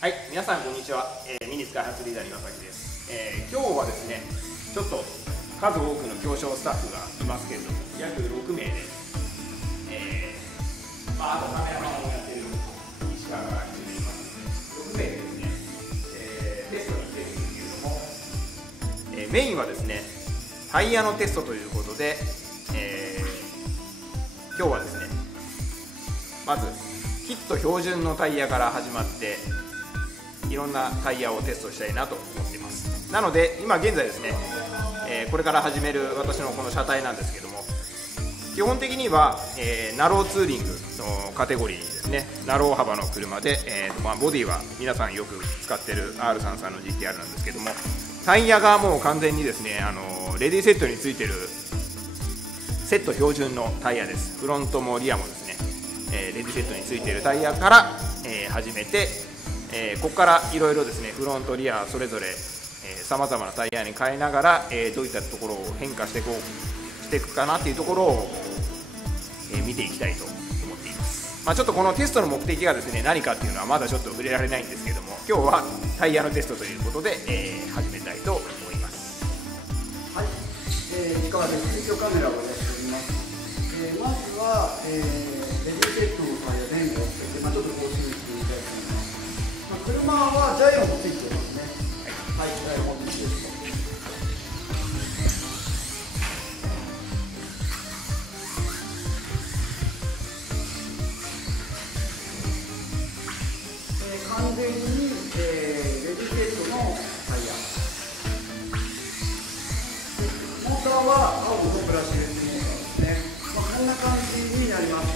はい、皆さんこんにちは。ミニス開発リーダーの岩崎です。今日はですね、ちょっと数多くの表彰スタッフがいますけれども、約6名で、あとカメラマンをやっている石川が一緒にいますので、6名でですね、テストに来ているんですけれども、メインはですね、タイヤのテストということで、今日はですね、まずキット標準のタイヤから始まっていろんなタイヤをテストしたいなと思っています。なので今現在ですね、これから始める私のこの車体なんですけども、基本的には、ナローツーリングのカテゴリーですね。ナロー幅の車で、ボディは皆さんよく使ってる R33 の GTR なんですけども、タイヤがもう完全にですね、レディセットについてるセット標準のタイヤです。フロントもリアもですね、レディセットについているタイヤから、始めて、ここからいろいろですね、フロントリアそれぞれさまざまなタイヤに変えながら、どういったところを変化していくかなっていうところを、見ていきたいと思っています。ちょっとこのテストの目的がですね、何かっていうのはまだちょっと触れられないんですけども、今日はタイヤのテストということで、始めたいと思います。はい、石川です。一応カメラをやっております。まずは、レディセットのタイヤ前後をつけて、ちょっと更新してみたいと思います。車はジャイアンもついていますね。はい、ジャイアンもついています。完全に、レディセットのタイヤ。モーターは青のブラシレスモーターですね。こんな感じになります。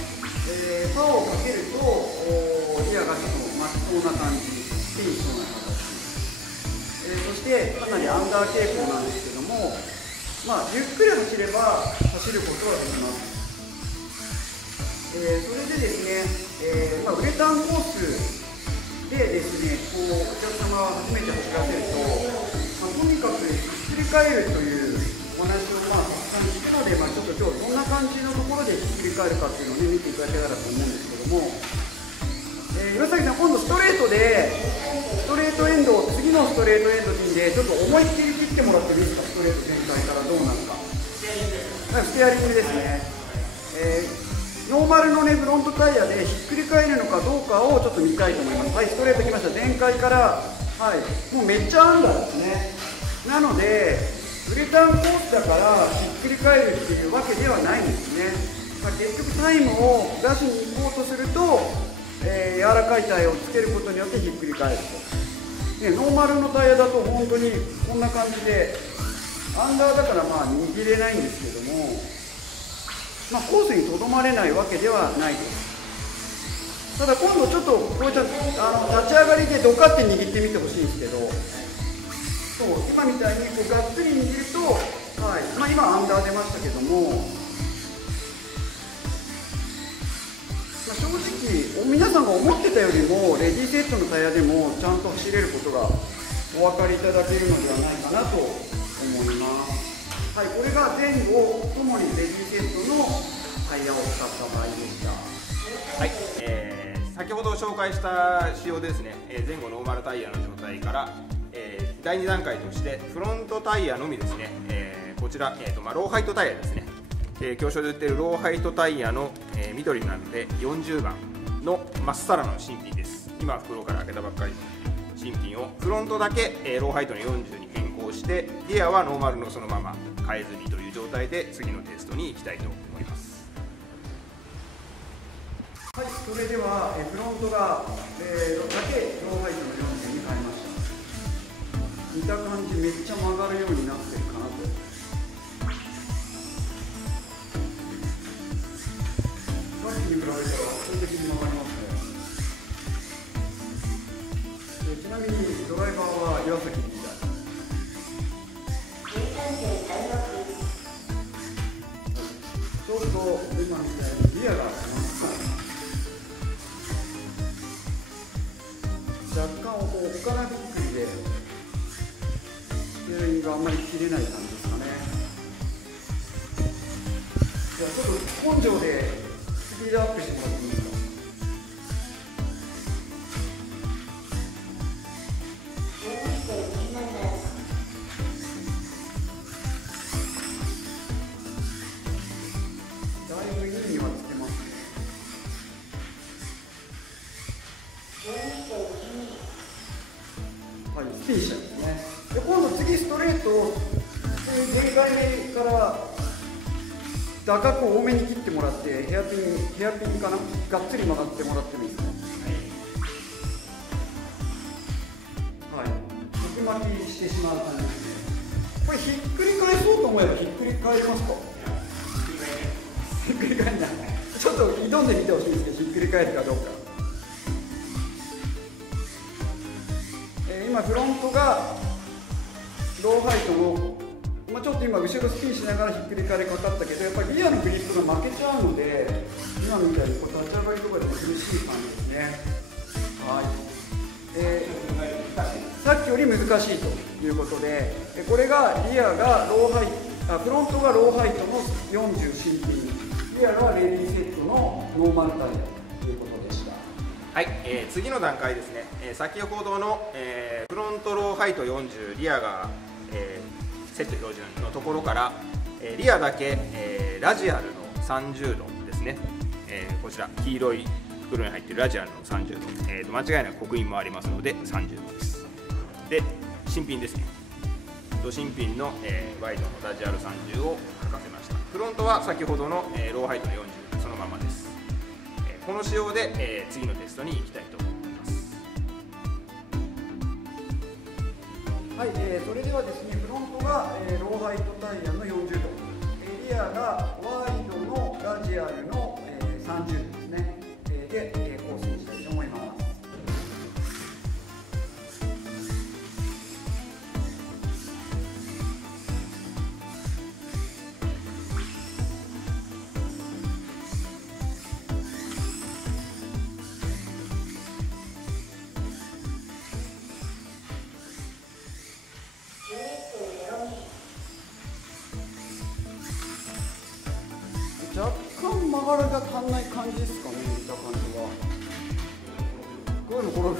パワーをかけるとリアがちょっと巻きそうな感じ、スピンしそうな形、そしてかなりアンダー傾向なんですけども、ゆっくり走れば走ることはできます。それでですね、ウレタンコースでですね、お客様が初めて走らせると、とにかくひっくり返るというお話をたくさんしたので、ちょっと今日どんな感じのところでひっくり返るかっていうのを、見ていただけたらと思うんですけども、岩崎さん、今度ストレートエンドを次のストレートエンドでちょっと思いっきり切ってもらってもいいですか。ストレート全体からどうなるか。ステアリングですね。ノーマルのね、フロントタイヤでひっくり返るのかどうかをちょっと見たいと思います。はい、ストレートきました。前回から、はい、もうめっちゃアンダーですね。なのでウレタンコースだからひっくり返るっていうわけではないんですね。結局タイムを出しに行こうとすると、柔らかいタイヤをつけることによってひっくり返ると、ノーマルのタイヤだと本当にこんな感じでアンダーだから握れないんですけども、コースにとどまれないわけではないです。ただ今度ちょっとこういった立ち上がりでドカって握ってみてほしいんですけど、そう今みたいにがっつり握ると、今アンダー出ましたけども、正直皆さんが思ってたよりもレディセットのタイヤでもちゃんと走れることがお分かりいただけるのではないかなと思います。はい、これが前後ともにレディセットのタイヤを使った場合でした。はい、先ほど紹介した仕様でですね、前後ノーマルタイヤの状態から、第2段階としてフロントタイヤのみですね、こちら、ローハイトタイヤですね、教書で売っているローハイトタイヤの、緑なので40番のまっさらの新品です。今袋から開けたばっかりの新品をフロントだけ、ローハイトの40に変更して、リアはノーマルのそのまま変えずにという状態で次のテストに行きたいと思います。はい、それではフロントが、だけローハイトの40に変えました。見た感じめっちゃ曲がるようになってるかなと。さっきに比べたら圧倒的に曲がりますね。ちなみにドライバーは岩崎みたい。そうすると今みたいにリアが若干おっかなびっくりでステアリングがあんまり切れない感じですかね。じゃあちょっと根性でスピードアップしてもらっていいですか。ィニッシャーですね。で今度次ストレートを限界目から高く多めに切ってもらってヘアピンかな、がっつり曲がってもらってもいいですね。はい、肉巻きしてしまう感じですね。これひっくり返そうと思えばひっくり返りますか？ひっくり返らない。ちょっと挑んでみてほしいんですけど、ひっくり返るかどうか。今フロントがローハイトの、ちょっと今後ろスピンしながらひっくり返りかかったけど、やっぱりリアのグリップが負けちゃうので、今みたいにこう立ち上がりとかでも苦しい感じですね。はい。さっきより難しいということで、これがリアがフロントがローハイトの40新品、リアがレディーセットのノーマルタイヤということでした。はい、次の段階ですね、先ほどの、フロントローハイト40、リアが、セット標準のところから、リアだけ、ラジアルの30度ですね、こちら黄色い袋に入っているラジアルの30度、間違いなく刻印もありますので30度です。で、新品ですね、新品の、ワイドのラジアル30を書かせました。フロントは先ほどの、ローハイトの40そのままです。この仕様で、次のテストに行きたいと思います。はい、それではですね、フロントが、ローハイトタイヤの40度、リアがワイドのラジアルの、30度ですね、で、構成したいと思います。若干曲がりが足んない感じですかね、見た感じは。こういうの転ぶ。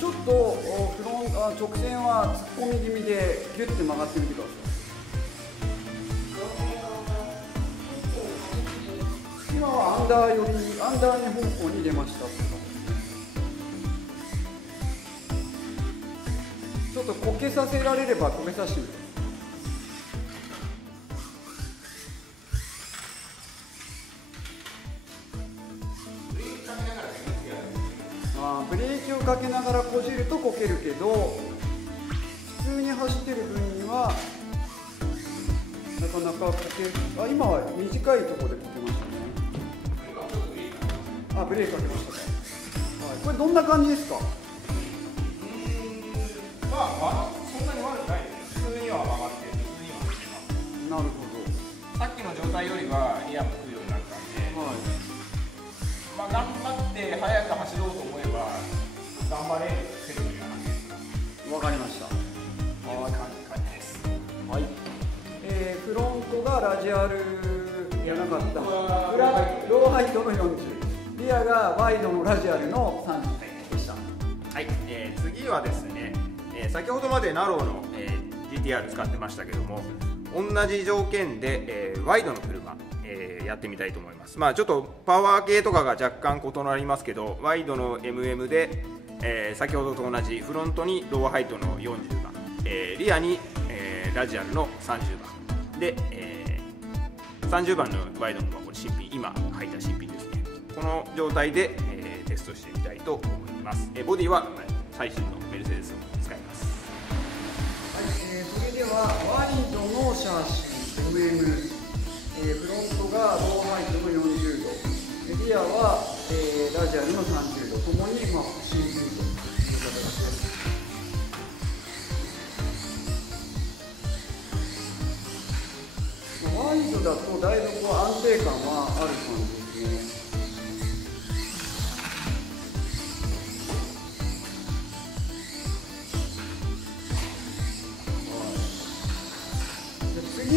ちょっと直線は突っ込み気味でギュッて曲がってみてください。今はアンダーに方向に出ました。ちょっとこけさせられればこけさせてみてください。ブレーキをかけながらこじるとこけるけど、普通に走ってる分にはなかなかこけ、今は短いところでこけましたね。ブレーキかけましたか。はい、これどんな感じですか？そんなに悪くないです。普通には曲がって普通には走ってます。なるほど。さっきの状態よりはリアも来るようになったんで、頑張って速く走ろうと思えば頑張れるセットにはなってます。わかりました。こんな感じです。はい。フロントがラジアルじゃなかった。ローハイトの40。リアがワイドのラジアルの30でした。はい。次はですね、先ほどまでナローの、GTR 使ってましたけども、同じ条件で、ワイドの車、やってみたいと思います。ちょっとパワー系とかが若干異なりますけど、ワイドの MM で、先ほどと同じフロントにローハイトの40番、リアに、ラジアルの30番で、30番のワイドのこれ新品、今履いた新品ですね。この状態で、テストしてみたいと思います。ボディは最新のメルセデスを使います。はい、それではワイドのシャーシ MM、フロントがローハイトの40度、リアは、ラジアルの30度ともに、新品という形です。ワイドだとだいぶ安定感はある感じですね。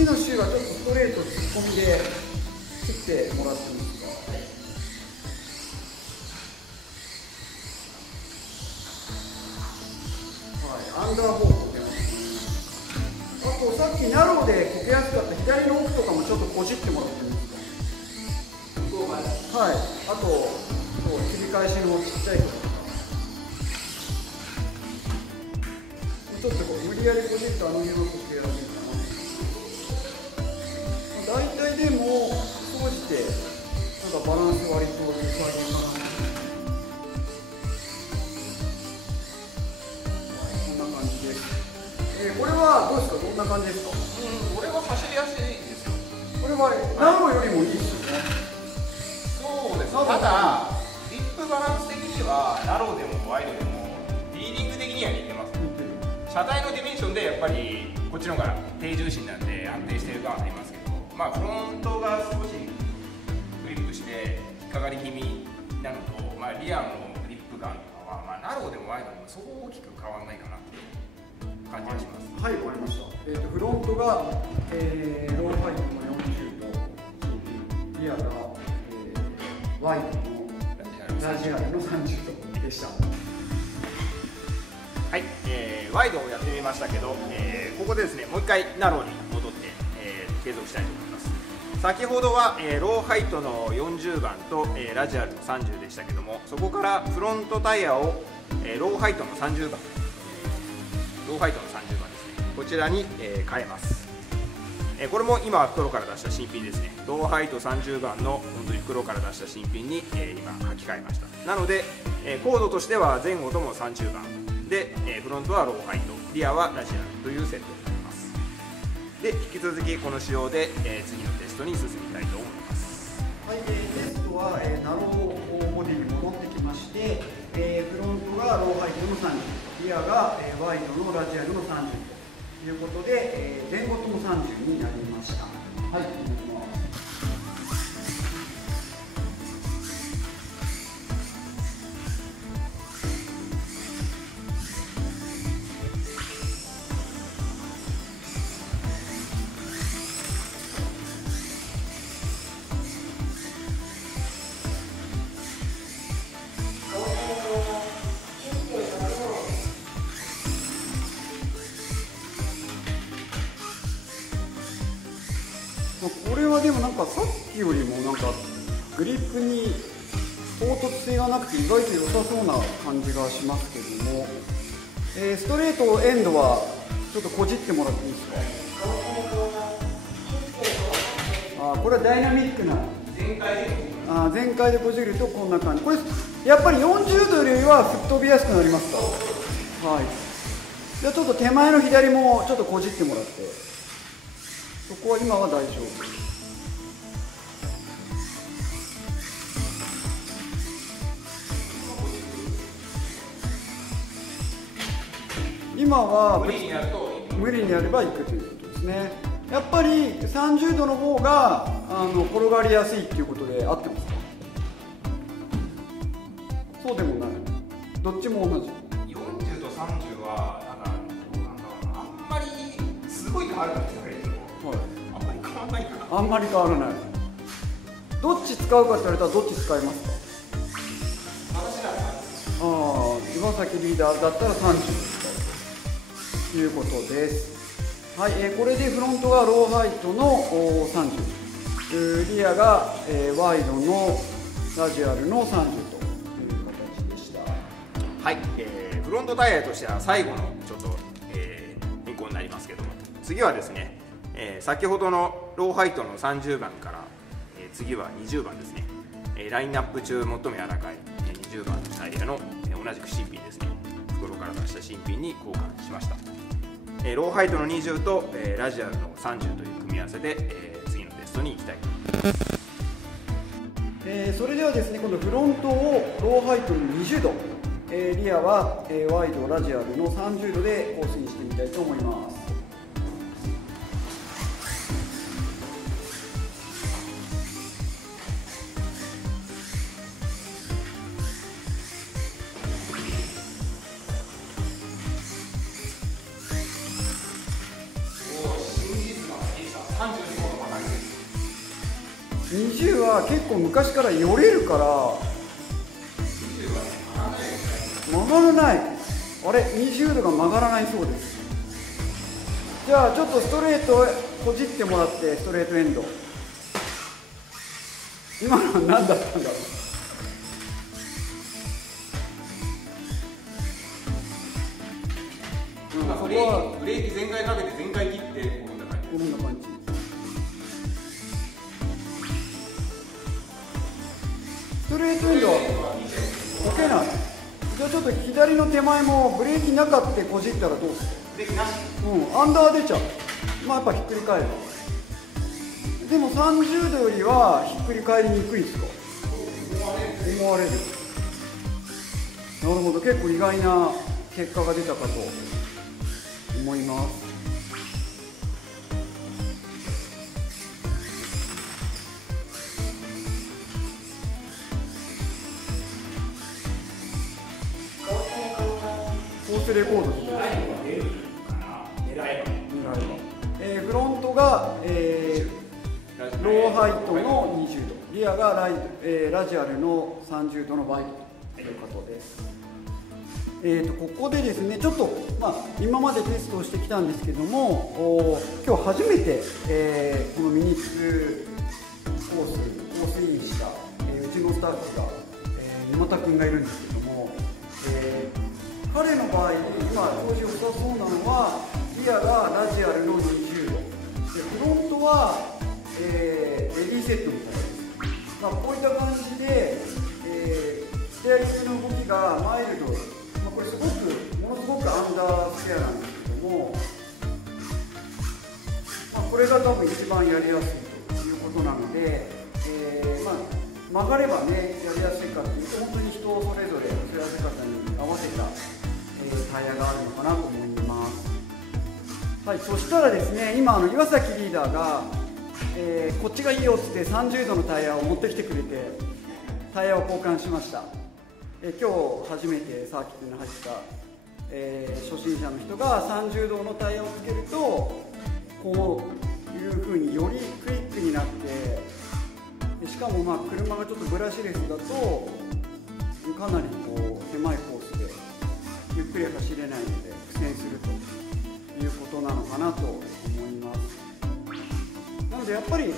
のシューはちょっとストレート突っ込みで切ってもらっていいですか。はい、アンダーフォーこけますね。あとさっきナローでこけやすかった左の奥とかもちょっとこじってもらっていいですか。はい、あとそう切り返しのちっちゃいところちょっとこう無理やりこじって辺のこけやすいかな。大体でも総じてなんかバランス割と良さげかな。こんな感じです。これはどうですか。どんな感じですか。これは走りやすいですよ。これはナローよりもいいですよね。そうです。ただリップバランス的にはナローでもワイドでもリーディング的には似てます。車体のディメンションでやっぱりこっちの方が低重心なんで安定してる感はありますけど、まあフロントが少しグリップして引っかかり気味なのと、まあ、リアのグリップ感とかは、まあ、ナローでもワイドでもそこ大きく変わらないかなっていう感じがします。はい、わかりました。フロントが、ローファイトの40とリアが、ワイドのラジアルの30とでした。はい、ワイドをやってみましたけど、ここでですねもう一回ナローに戻って、継続したいと思います。先ほどは、ローハイトの40番と、ラジアルの30でしたけども、そこからフロントタイヤを、ローハイトの30番、ローハイトの30番ですね、こちらに、変えます。これも今袋から出した新品ですね。ローハイト30番の本当に袋から出した新品に、今履き替えました。なので、コードとしては前後とも30番で、フロントはローハイト、リアはラジアルというセットになります。で、引き続きこの仕様で、次のテストに進みたいと思います。はい、テストは、ナローボディに戻ってきまして、フロントがローハイトの30、リアが、ワイドのラジアルの30ということで、前後とも30になりました。はい、お願いします。これはでもなんかさっきよりもなんかグリップに凹凸性がなくて意外と良さそうな感じがしますけども、ストレートエンドはちょっとこじってもらっていいですか。これはダイナミックな全開でこじるとこんな感じ。これやっぱり40度よりは吹っ飛びやすくなりますか。はい、じゃあちょっと手前の左もちょっとこじってもらって、そこは今は大丈夫。今は無理にやればいくということですね。やっぱり30度の方が転がりやすいっていうことで合ってますか。そうでもない。どっちも同じ。40と30はあんまりすごい変わるんですよね。はい、あんまり変わらないかな。あんまり変わらない。どっち使うかって言われたらどっち使いますか。私なら岩崎リーダーだったら30使うということです。はい、これでフロントがローハイトの30、リアが、ワイドのラジアルの30という形でした。はい、フロントタイヤとしては最後のちょっと、変更になりますけども、次はですね、先ほどのローハイトの30番から、次は20番ですね、ラインナップ中最も柔らかい20番のタイヤの、同じく新品ですね、袋から出した新品に交換しました。ローハイトの20と、ラジアルの30という組み合わせで、次のテストに行きたいと思います。それではですね、今度フロントをローハイトの20度、リアは、ワイドラジアルの30度でコースにしてみたいと思います。30が結構昔からよれるから曲がらない。あれ20度が曲がらないそうです。じゃあちょっとストレートこじってもらって、ストレートエンド。今のは何だったんだろう。ブレーキ全開かけて全開切ってこんな感じ。こんな感じ。ストレートエンドはこけない。じゃあちょっと左の手前もブレーキなかってこじったらどうする？ブレーキなし。アンダー出ちゃう。まあやっぱひっくり返る。でも30度よりはひっくり返りにくいですか？思われる。なるほど、結構意外な結果が出たかと思います。コースレコードです。フロントが、ローハイトの20度、リアがラジアルの30度のバイクということです。ここでですね、ちょっと、今までテストをしてきたんですけども、今日初めて、このミニッツコースインした、うちのスタッフが、沼田君がいるんですけども、彼の場合、今調子良さそうなのは、リアがラジアルの20度、でフロントは、レディーセットみたいです。こういった感じで、ステアリングの動きがマイルド、これものすごくアンダーステアなんですけども、これが多分一番やりやすいということなので、曲がればね、やりやすいかというと、本当に人それぞれ走らせ方に合わせた、タイヤがあるのかなと思います。はい、そしたらですね、今岩崎リーダーが、こっちがいいよって30度のタイヤを持ってきてくれて、タイヤを交換しました。今日初めてサーキットに走った、初心者の人が30度のタイヤをつけると、こういうふうによりクイックになって、しかも車がちょっとブラシレスだとかなりこう狭いコースでゆっくり走れないので苦戦するということなのかなと思います。なのでやっぱり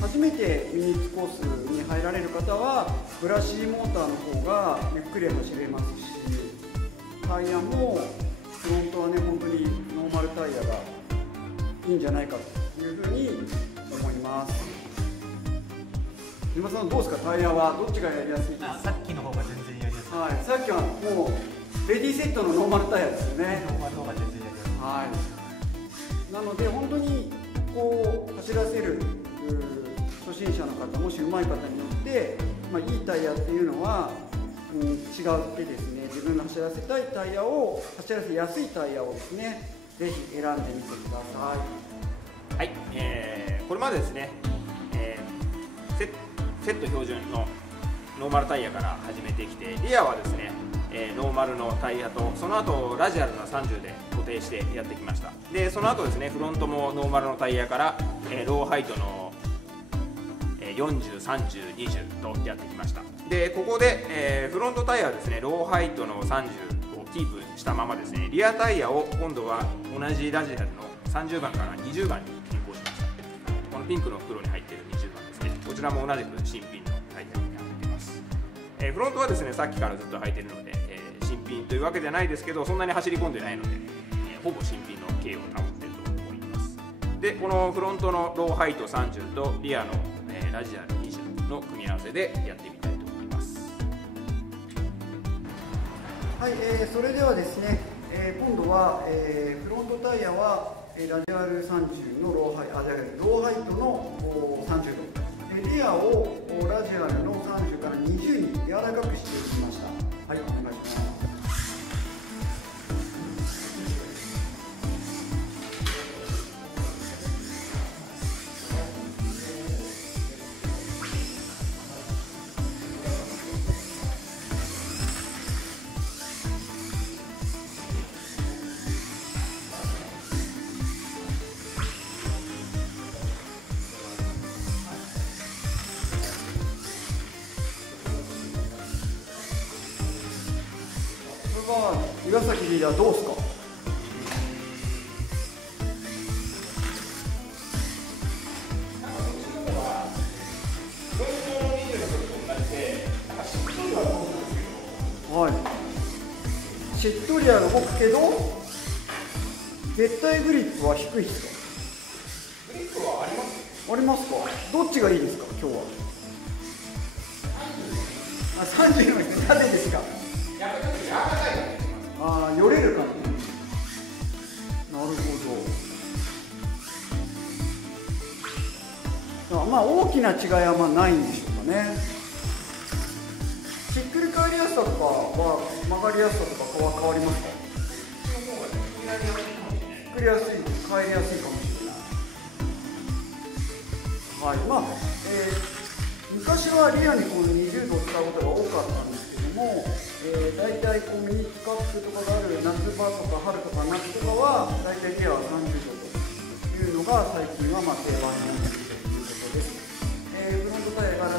初めてミニッツコースに入られる方はブラシモーターの方がゆっくり走れますし、タイヤもフロントはね本当にノーマルタイヤがいいんじゃないかというふうに思います。今さんどうですか、タイヤはどっちがやりやすいですか？さっきの方が全然やりやすい。はい、さっきはもうレディーセットのノーマルタイヤですよね。ノーマルの方が全然やりやすい。はい。なので本当にこう走らせる初心者の方、もし上手い方によって、いいタイヤっていうのは、違ってですね、自分の走らせたいタイヤを走らせやすいタイヤをですね、ぜひ選んでみてください。はい、これまでですね、セット標準のノーマルタイヤから始めてきて、リアはですね、ノーマルのタイヤとその後ラジアルの30で固定してやってきました。でその後ですね、フロントもノーマルのタイヤから、ローハイトの、40、30、20とやってきました。でここで、フロントタイヤはですね、ローハイトの30をキープしたままですね、リアタイヤを今度は同じラジアルの30番から20番に変更しました。このピンクの袋に入っている20番ですね、こちらも同じく新品のタイヤになっています。フロントはですね、さっきからずっと履いているので、新品というわけじゃないですけど、そんなに走り込んでないので、ほぼ新品の形を保っていると思います。でこのフロントのローハイト30とリアの、ラジアル20の組み合わせでやってみたいと思います。はい、それではですね、今度は、フロントタイヤは、ラジアル30のローハイトの30度、リアをラジアルの30から20に柔らかくしていきました。はい、お願いします。れは岩崎リーダーどうですか？はい、しっとりは動くけど絶対グリップは低いですか？グリップはあります。ありますか？どっちがいいですか今日は？あ、30の人なぜですか？やっぱりちょっと柔らかい感じ。ああ、よれる感じ。なるほど。まあ大きな違いはまあないんでしょうかね。ひっくり返りやすさとかは曲がりやすさとかは変わりますか？ひっくりやすい、返りやすいかもしれない。はい、まあ、昔はリアにこの20度を使うことが多かったんですけども、大体こうミニスカップとかがある夏場とか春とか夏とかは大体リアは30度というのが最近はまあ定番になっているということです。フロントタイヤから